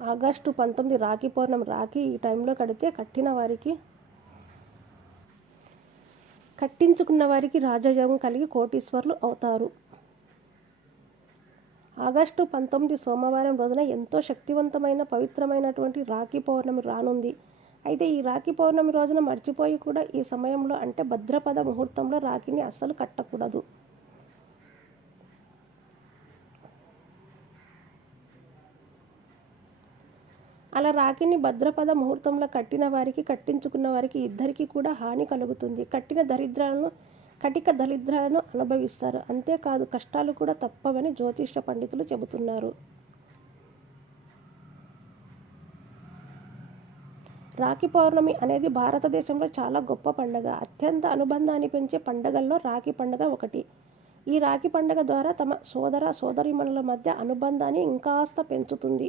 August పంతొమ్మిది రాఖీ పౌర్ణమి రాఖీ ఈ టైంలో కడితే కట్టిన వారికి కట్టించుకున్న వారికి రాజయోగం కలిగి కోటీశ్వర్లు అవుతారు. ఆగస్టు పంతొమ్మిది సోమవారం రోజున ఎంతో శక్తివంతమైన పవిత్రమైనటువంటి రాఖీ పౌర్ణమి రానుంది. అయితే ఈ రాఖీ పౌర్ణమి రోజున మర్చిపోయి కూడా ఈ సమయంలో అంటే భద్రపద ముహూర్తంలో రాఖీని అస్సలు కట్టకూడదు. అలా రాఖీని భద్రపద ముహూర్తంలో కట్టిన వారికి కట్టించుకున్న వారికి ఇద్దరికీ కూడా హాని కలుగుతుంది. కట్టిన దరిద్రాలను కటిక దరిద్రాలను అనుభవిస్తారు. అంతేకాదు కష్టాలు కూడా తప్పవని జ్యోతిష పండితులు చెబుతున్నారు. రాఖీ పౌర్ణమి అనేది భారతదేశంలో చాలా గొప్ప పండుగ. అత్యంత అనుబంధాన్ని పెంచే పండుగల్లో రాఖీ పండుగ ఒకటి. ఈ రాఖీ పండుగ ద్వారా తమ సోదర సోదరిమణుల మధ్య అనుబంధాన్ని ఇంకాస్త పెంచుతుంది.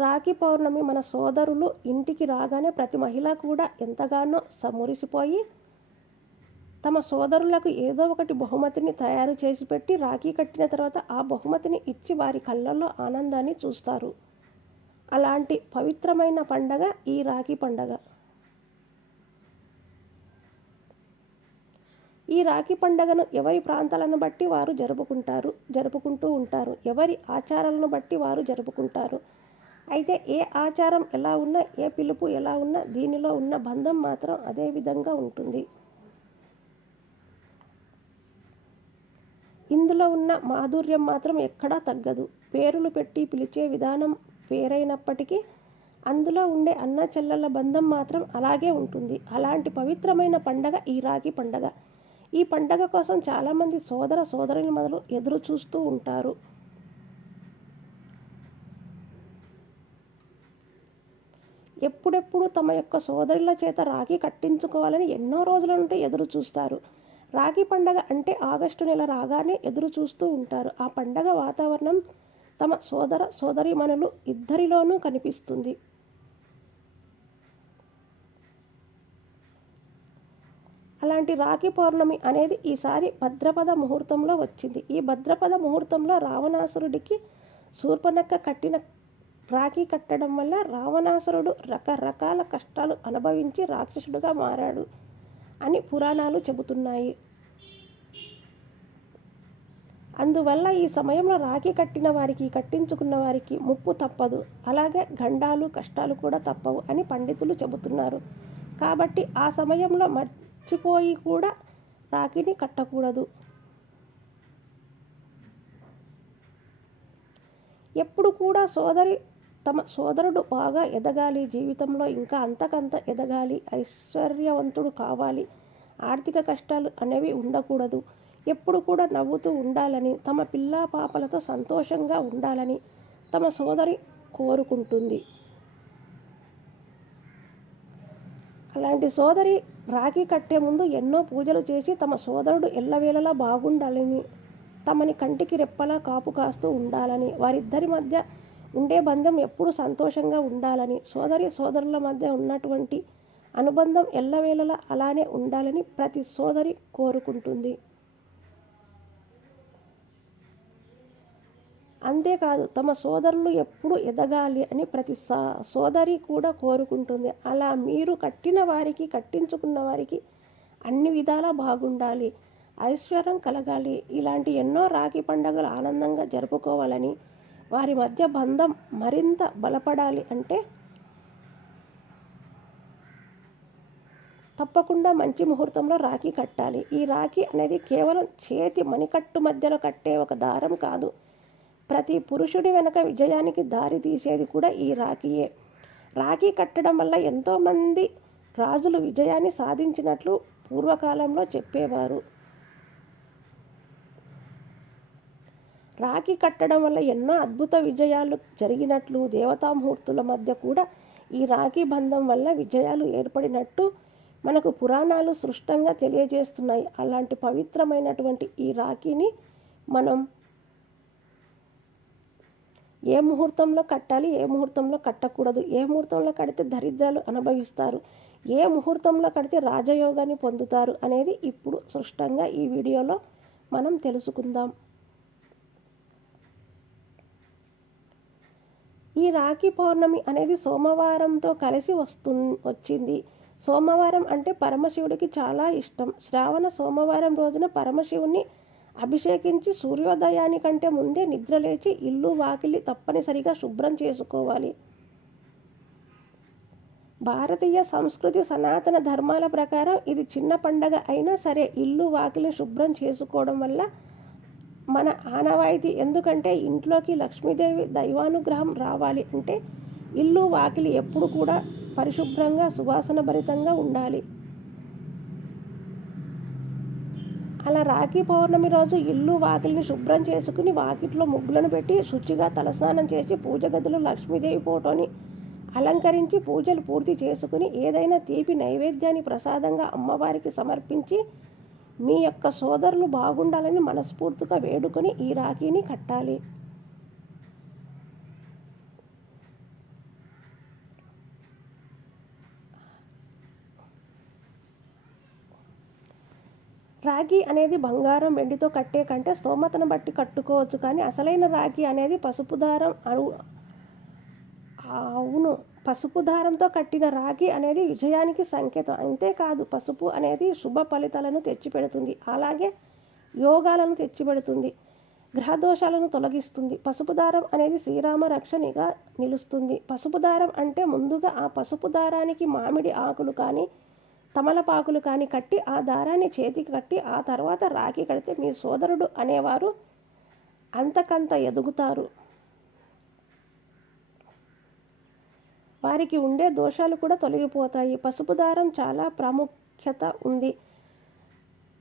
రాఖీ పౌర్ణమి మన సోదరులు ఇంటికి రాగానే ప్రతి మహిళ కూడా ఎంతగానో మురిసిపోయి తమ సోదరులకు ఏదో ఒకటి బహుమతిని తయారు చేసి పెట్టి రాఖీ కట్టిన తర్వాత ఆ బహుమతిని ఇచ్చి వారి కళ్ళల్లో ఆనందాన్ని చూస్తారు. అలాంటి పవిత్రమైన పండగ ఈ రాఖీ పండగ. ఈ రాఖీ పండగను ఎవరి ప్రాంతాలను బట్టి వారు జరుపుకుంటారు? జరుపుకుంటూ ఉంటారు. ఎవరి ఆచారాలను బట్టి వారు జరుపుకుంటారు? అయితే ఏ ఆచారం ఎలా ఉన్నా ఏ పిలుపు ఎలా ఉన్నా దీనిలో ఉన్న బంధం మాత్రం అదే విధంగా ఉంటుంది. ఇందులో ఉన్న మాధుర్యం మాత్రం ఎక్కడా తగ్గదు. పేరులు పెట్టి పిలిచే విధానం పేరైనప్పటికీ అందులో ఉండే అన్న చెల్లెల బంధం మాత్రం అలాగే ఉంటుంది. అలాంటి పవిత్రమైన పండగ ఈ రాఖీ పండగ. ఈ పండగ కోసం చాలామంది సోదర సోదరుల మొదలు ఎదురు చూస్తూ ఉంటారు. ఎప్పుడెప్పుడు తమ యొక్క సోదరుల చేత రాఖీ కట్టించుకోవాలని ఎన్నో రోజుల నుండి ఎదురు చూస్తారు. రాఖీ పండగ అంటే ఆగస్టు నెల రాగానే ఎదురు చూస్తూ ఉంటారు. ఆ పండగ వాతావరణం తమ సోదర సోదరిమణులు ఇద్దరిలోనూ కనిపిస్తుంది. అలాంటి రాఖీ పౌర్ణమి అనేది ఈసారి భద్రపద ముహూర్తంలో వచ్చింది. ఈ భద్రపద ముహూర్తంలో రావణాసురుడికి శూర్పనక్క కట్టిన రాఖీ కట్టడం వల్ల రావణాసురుడు రకరకాల కష్టాలు అనుభవించి రాక్షసుడుగా మారాడు అని పురాణాలు చెబుతున్నాయి. అందువల్ల ఈ సమయంలో రాఖీ కట్టిన వారికి కట్టించుకున్న వారికి ముప్పు తప్పదు. అలాగే గండాలు కష్టాలు కూడా తప్పవు అని పండితులు చెబుతున్నారు. కాబట్టి ఆ సమయంలో మర్చిపోయి కూడా రాఖీని కట్టకూడదు. ఎప్పుడు కూడా సోదరి తమ సోదరుడు బాగా ఎదగాలి జీవితంలో ఇంకా అంతకంత ఎదగాలి ఐశ్వర్యవంతుడు కావాలి. ఆర్థిక కష్టాలు అనేవి ఉండకూడదు. ఎప్పుడు కూడా నవ్వుతూ ఉండాలని తమ పిల్ల పాపలతో సంతోషంగా ఉండాలని తమ సోదరి కోరుకుంటుంది. అలాంటి సోదరి రాఖీ కట్టే ముందు ఎన్నో పూజలు చేసి తమ సోదరుడు ఎల్లవేళలా బాగుండాలని తమని కంటికి రెప్పలా కాపు కాస్తూ ఉండాలని వారిద్దరి మధ్య ఉండే బంధం ఎప్పుడూ సంతోషంగా ఉండాలని సోదరి సోదరుల మధ్య ఉన్నటువంటి అనుబంధం ఎల్లవేళలా అలానే ఉండాలని ప్రతి సోదరి కోరుకుంటుంది. అంతేకాదు తమ సోదరులు ఎప్పుడు ఎదగాలి అని ప్రతి సోదరి కూడా కోరుకుంటుంది. అలా మీరు కట్టిన వారికి కట్టించుకున్న వారికి అన్ని విధాలా బాగుండాలి ఐశ్వర్యం కలగాలి. ఇలాంటి ఎన్నో రాఖీ పండుగలు ఆనందంగా జరుపుకోవాలని వారి మధ్య బంధం మరింత బలపడాలి అంటే తప్పకుండా మంచి ముహూర్తంలో రాఖీ కట్టాలి. ఈ రాఖీ అనేది కేవలం చేతి మణికట్టు మధ్యలో కట్టే ఒక దారం కాదు. ప్రతి పురుషుడి వెనక విజయానికి దారి తీసేది కూడా ఈ రాఖీయే. రాఖీ కట్టడం వల్ల ఎంతోమంది రాజులు విజయాన్ని సాధించినట్లు పూర్వకాలంలో చెప్పేవారు. రాఖీ కట్టడం వల్ల ఎన్నో అద్భుత విజయాలు జరిగినట్లు దేవతామూర్తుల మధ్య కూడా ఈ రాఖీ బంధం వల్ల విజయాలు ఏర్పడినట్టు మనకు పురాణాలు సృష్టంగా తెలియజేస్తున్నాయి. అలాంటి పవిత్రమైనటువంటి ఈ రాఖీని మనం ఏ ముహూర్తంలో కట్టాలి ఏ ముహూర్తంలో కట్టకూడదు ఏ ముహూర్తంలో కడితే దరిద్రాలు అనుభవిస్తారు ఏ ముహూర్తంలో కడితే రాజయోగాన్ని పొందుతారు అనేది ఇప్పుడు స్పష్టంగా ఈ వీడియోలో మనం తెలుసుకుందాం. ఈ రాఖీ పౌర్ణమి అనేది సోమవారంతో కలిసి వస్తు వచ్చింది. సోమవారం అంటే పరమశివుడికి చాలా ఇష్టం. శ్రావణ సోమవారం రోజున పరమశివుని అభిషేకించి సూర్యోదయానికంటే ముందే నిద్రలేచి ఇల్లు వాకిలి తప్పనిసరిగా శుభ్రం చేసుకోవాలి. భారతీయ సంస్కృతి సనాతన ధర్మాల ప్రకారం ఇది చిన్న పండగ అయినా సరే ఇల్లు వాకిలి శుభ్రం చేసుకోవడం వల్ల మన ఆనవాయితీ ఎందుకంటే ఇంట్లోకి లక్ష్మీదేవి దైవానుగ్రహం రావాలి అంటే ఇల్లు వాకిలి ఎప్పుడు కూడా పరిశుభ్రంగా సువాసన భరితంగా ఉండాలి. అలా రాఖీ పౌర్ణమి రోజు ఇల్లు వాకిలిని శుభ్రం చేసుకుని వాకిట్లో ముగ్గులను పెట్టి శుచిగా తలస్నానం చేసి పూజ గదిలో లక్ష్మీదేవి ఫోటోని అలంకరించి పూజలు పూర్తి చేసుకుని ఏదైనా తీపి నైవేద్యాన్ని ప్రసాదంగా అమ్మవారికి సమర్పించి మీ యొక్క సోదరులు బాగుండాలని మనస్ఫూర్తిగా వేడుకొని ఈ రాఖీని కట్టాలి. రాఖీ అనేది బంగారం వెండితో కట్టే కంటే స్తోమతను బట్టి కట్టుకోవచ్చు. కానీ అసలైన రాఖీ అనేది పసుపు దారం అను అవును. పసుపు దారంతో కట్టిన రాగి అనేది విజయానికి సంకేతం. అంతేకాదు పసుపు అనేది శుభ ఫలితాలను తెచ్చిపెడుతుంది. అలాగే యోగాలను తెచ్చిపెడుతుంది. గ్రహదోషాలను తొలగిస్తుంది. పసుపు దారం అనేది శ్రీరామ రక్షణగా నిలుస్తుంది. పసుపు దారం అంటే ముందుగా ఆ పసుపు దారానికి మామిడి ఆకులు కానీ తమలపాకులు కానీ కట్టి ఆ దారాన్ని చేతికి కట్టి ఆ తర్వాత రాఖీ కడితే మీ సోదరుడు అనేవారు అంతకంత ఎదుగుతారు. వారికి ఉండే దోషాలు కూడా తొలగిపోతాయి. పసుపు దారం చాలా ప్రాముఖ్యత ఉంది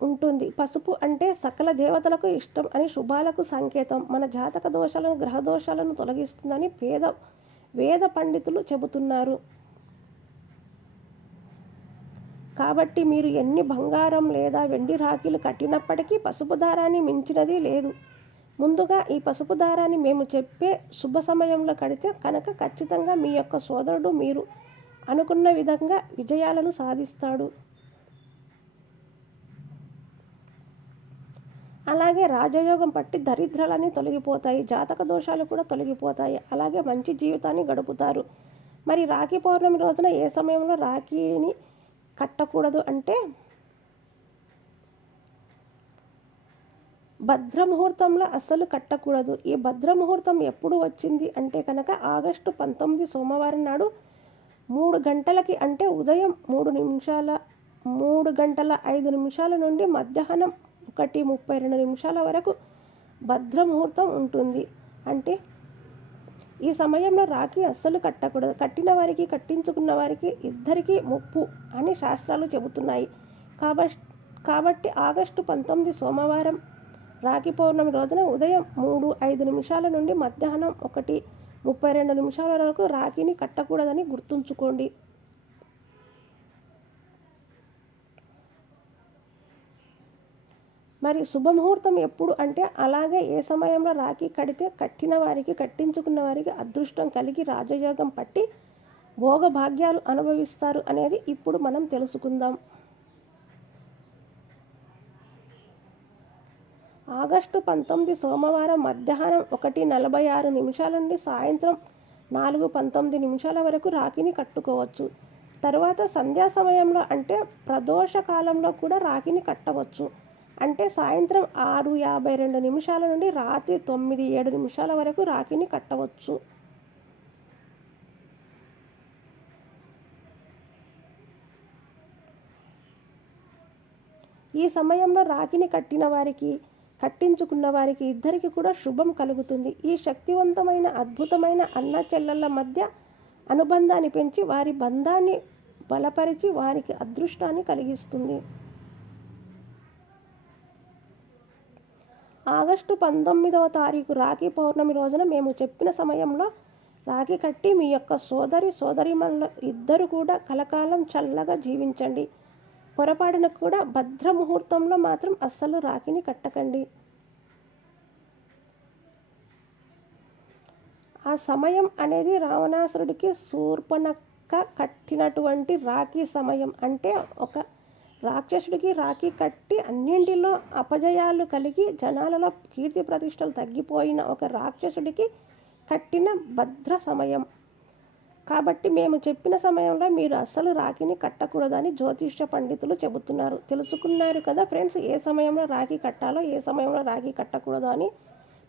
ఉంటుంది. పసుపు అంటే సకల దేవతలకు ఇష్టం అని శుభాలకు సంకేతం. మన జాతక దోషాలను గ్రహ దోషాలను తొలగిస్తుందని పేద వేద పండితులు చెబుతున్నారు. కాబట్టి మీరు ఎన్ని బంగారం లేదా వెండి రాఖీలు కట్టినప్పటికీ పసుపు దారాన్ని మించినది లేదు. ముందుగా ఈ పసుపు దారాన్ని మేము చెప్పే శుభ సమయంలో కడితే కనుక ఖచ్చితంగా మీ యొక్క సోదరుడు మీరు అనుకున్న విధంగా విజయాలను సాధిస్తాడు. అలాగే రాజయోగం పట్టి దరిద్రాలన్నీ తొలగిపోతాయి జాతక దోషాలు కూడా తొలగిపోతాయి అలాగే మంచి జీవితాన్ని గడుపుతారు. మరి రాఖీ పౌర్ణమి రోజున ఏ సమయంలో రాఖీని కట్టకూడదు అంటే భద్రముహూర్తంలో అస్సలు కట్టకూడదు. ఈ భద్రముహూర్తం ఎప్పుడు వచ్చింది అంటే కనుక ఆగస్టు పంతొమ్మిది సోమవారం నాడు మూడు గంటలకి అంటే ఉదయం మూడు నిమిషాల మూడు గంటల ఐదు నిమిషాల నుండి మధ్యాహ్నం ఒకటి ముప్పై రెండు నిమిషాల వరకు భద్రముహూర్తం ఉంటుంది. అంటే ఈ సమయంలో రాఖీ అస్సలు కట్టకూడదు. కట్టిన వారికి కట్టించుకున్న వారికి ఇద్దరికీ ముప్పు అని శాస్త్రాలు చెబుతున్నాయి. కాబట్టి కాబట్టి ఆగస్టు పంతొమ్మిది సోమవారం రాఖీ పౌర్ణమి రోజున ఉదయం మూడు ఐదు నిమిషాల నుండి మధ్యాహ్నం ఒకటి ముప్పై రెండు నిమిషాల వరకు రాఖీని కట్టకూడదని గుర్తుంచుకోండి. మరి శుభముహూర్తం ఎప్పుడు అంటే అలాగే ఏ సమయంలో రాఖీ కడితే కట్టిన వారికి కట్టించుకున్న వారికి అదృష్టం కలిగి రాజయోగం పట్టి భోగభాగ్యాలు అనుభవిస్తారు అనేది ఇప్పుడు మనం తెలుసుకుందాం. ఆగస్టు పంతొమ్మిది సోమవారం మధ్యాహ్నం ఒకటి నలభై ఆరు నిమిషాల నుండి సాయంత్రం నాలుగు పంతొమ్మిది నిమిషాల వరకు రాఖీని కట్టుకోవచ్చు. తర్వాత సంధ్యా సమయంలో అంటే ప్రదోష కాలంలో కూడా రాఖీని కట్టవచ్చు. అంటే సాయంత్రం ఆరు యాభై రెండు నిమిషాల నుండి రాత్రి తొమ్మిది ఏడు నిమిషాల వరకు రాఖీని కట్టవచ్చు. ఈ సమయంలో రాఖీని కట్టిన వారికి కట్టించుకున్న వారికి ఇద్దరికి కూడా శుభం కలుగుతుంది. ఈ శక్తివంతమైన అద్భుతమైన అన్న చెల్లెళ్ళ మధ్య అనుబంధాన్ని పెంచి వారి బంధాన్ని బలపరిచి వారికి అదృష్టాన్ని కలిగిస్తుంది. ఆగస్టు పంతొమ్మిదవ తారీఖు రాఖీ పౌర్ణమి రోజున మేము చెప్పిన సమయంలో రాఖీ కట్టి మీ యొక్క సోదరి సోదరిమల్ల ఇద్దరు కూడా కలకాలం చల్లగా జీవించండి. పొరపాటున కూడా భద్ర ముహూర్తంలో మాత్రం అస్సలు రాఖీని కట్టకండి. ఆ సమయం అనేది రావణాసురుడికి శూర్పణక్క కట్టినటువంటి రాఖీ సమయం. అంటే ఒక రాక్షసుడికి రాఖీ కట్టి అన్నింటిలో అపజయాలు కలిగి జనాలలో కీర్తి ప్రతిష్టలు తగ్గిపోయిన ఒక రాక్షసుడికి కట్టిన భద్ర సమయం. కాబట్టి మేము చెప్పిన సమయంలో మీరు అస్సలు రాఖీని కట్టకూడదని జ్యోతిష్య పండితులు చెబుతున్నారు. తెలుసుకున్నారు కదా ఫ్రెండ్స్ ఏ సమయంలో రాఖీ కట్టాలో ఏ సమయంలో రాఖీ కట్టకూడదు అని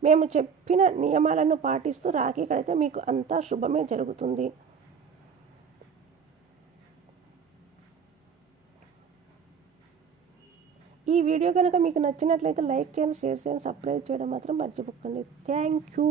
మేము చెప్పిన నియమాలను పాటిస్తూ రాఖీ కడితే మీకు అంతా శుభమే జరుగుతుంది. ఈ వీడియో కనుక మీకు నచ్చినట్లయితే లైక్ చేయండి షేర్ చేయండి సబ్స్క్రైబ్ చేయడం మాత్రం మర్చిపోకండి. Thank you.